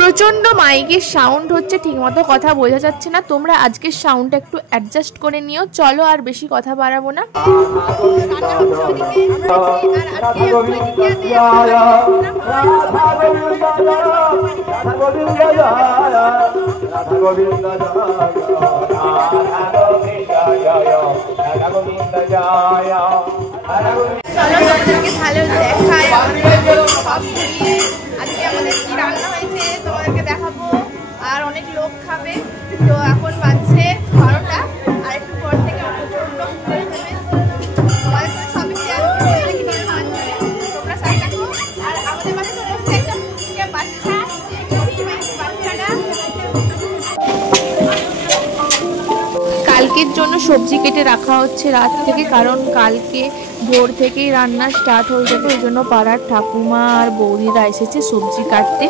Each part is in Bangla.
প্রচন্ড মাইকের সাউন্ড হচ্ছে, ঠিকমতো কথা বোঝা যাচ্ছে না। তোমরা আজকের সাউন্ডটা একটু অ্যাডজাস্ট করে নিও। চলো আর বেশি কথা বাড়াবো না। ভালো দেখায় আজকে আমাদের কি রান্না হয়েছে তোমাদেরকে দেখাবো। আর অনেক লোক খাবে। তো এখন বাজছে 12টা, আর একটু পর থেকে প্রচন্ড হয়ে যাবে। তোমাদের সাথে সবই শেয়ার করবো, তোমরা সাথে থাকো। আর আমাদের মাঝে চলে এসছে একটা বাচ্চা, বাচ্চাটা কালকের জন্য সবজি কেটে রাখা হচ্ছে রাত থেকে, কারণ কালকে ভোর থেকেই রান্না স্টার্ট হয়ে যাবে। ওই জন্য পাড়ার ঠাকুমা আর বৌদিরা এসেছে সবজি কাটতে।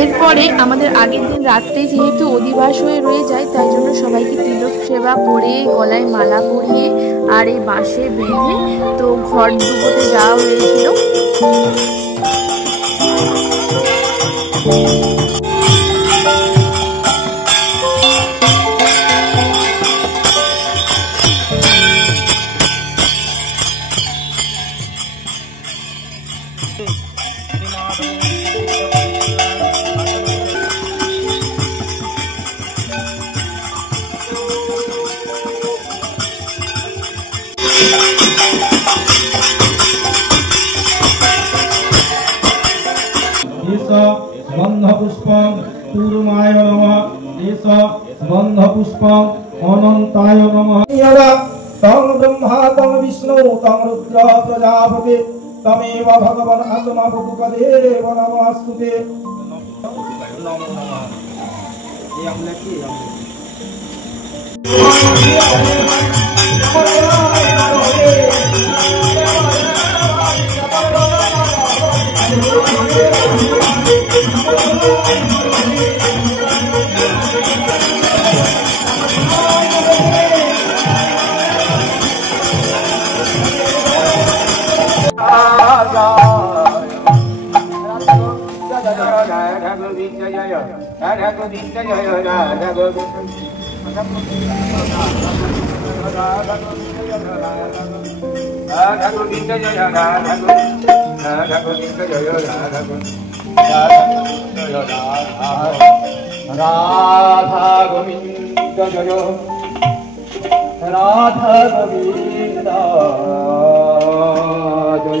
এরপরে আমাদের আগের দিন রাত্রে যেহেতু অধিবাস হয়ে রয়ে যায়, তাই জন্য সবাইকে তিলক সেবা করে গলায় মালা পরিয়ে আর এই বাঁশে বেঁধে তো ঘর ডুবোতে যাওয়া হয়েছিল। गंधपुष्पं कूर्माय नमः। एष गंधपुष्पं अनंताय नमः। यदा तं ब्रह्मा तं विष्णु तं रुद्र प्रजापते तमेव भगवान् आत्मा भूपदेव नमस्ते। राधा गोविंद जय राधा गोविंद जय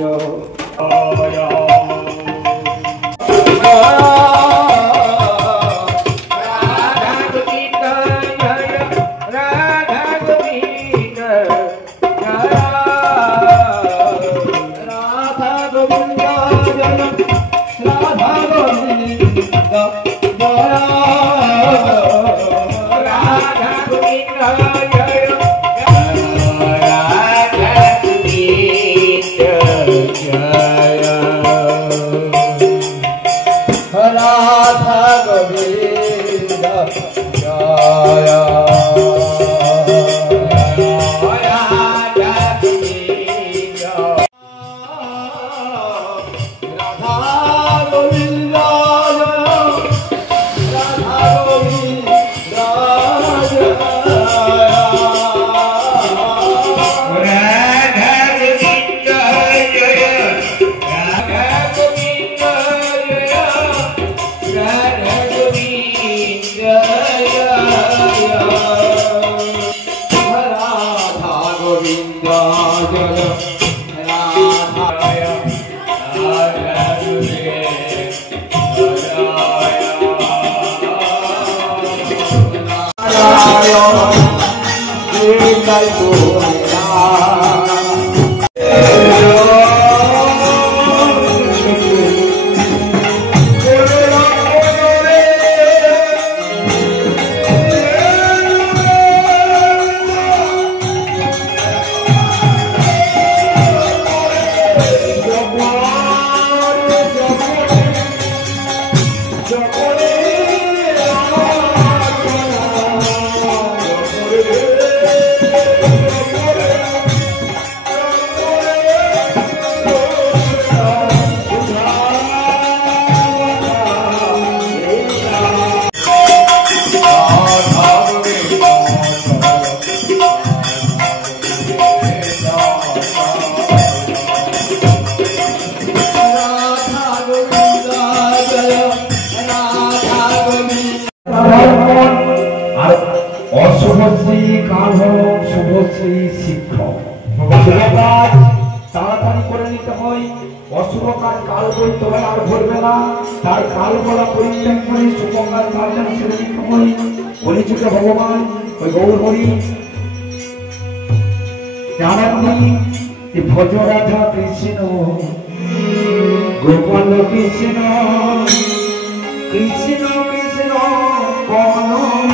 কাল হল শুভশ্রী শিক্ষক। শুভ কাজ তাড়াতাড়ি করে নিতে হয়, অশুভ কাজ কাল বলতে হয় আর ভরবে না। তাই কাল বলা পরিত্যাগ করে শুভ কাজ তাড়াতাড়ি সেরে নিতে হয়। কলিযুগে ভগবান ওই গৌর হরি জানাননি যে ভজ রাধা কৃষ্ণ গোপাল কৃষ্ণ কৃষ্ণ কৃষ্ণ বন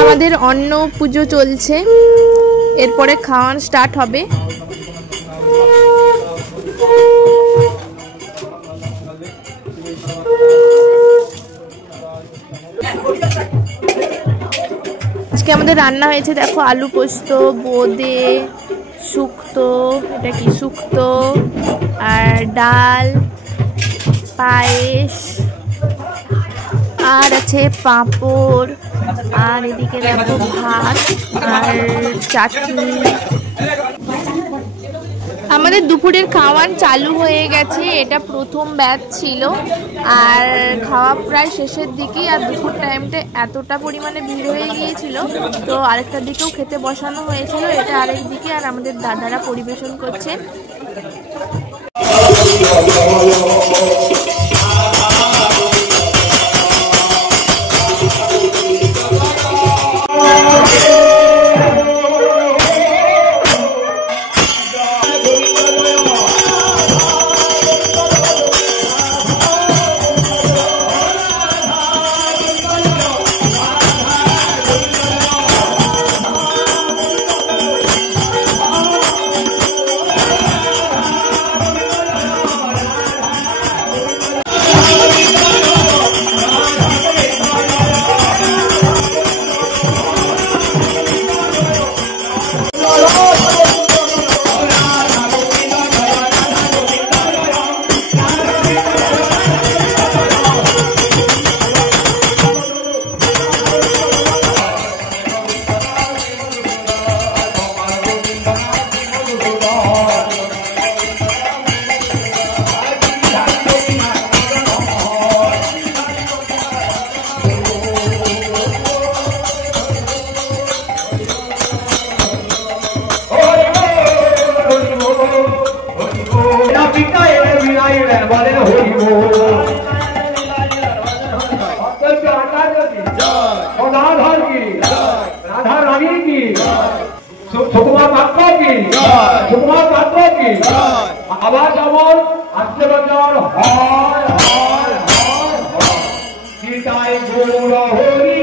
আমাদের অন্ন পুজো চলছে, এরপরে খাওয়ান স্টার্ট হবে। আজকে আমাদের রান্না হয়েছে, দেখো আলু পোস্ত, বোঁদে, শুক্তো, এটা কি শুক্তো, আর ডাল, পায়েস, আর আছে পাঁপড়, আর এদিকে দেখো ভাত আর চাটনি। আমাদের দুপুরের খাওয়ান চালু হয়ে গেছে, এটা প্রথম ব্যাচ ছিল আর খাওয়া প্রায় শেষের দিকেই। আর দুপুর টাইমটা এতটা পরিমাণে ভিড় হয়ে গিয়েছিল, তো আরেকটার দিকেও খেতে বসানো হয়েছিল, এটা আরেক দিকে। আর আমাদের দাদারা পরিবেশন করছে। আবার যেমন আসছে বছর হয় হয় হয় সীতাই গৌর হরি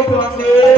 প্রান্তে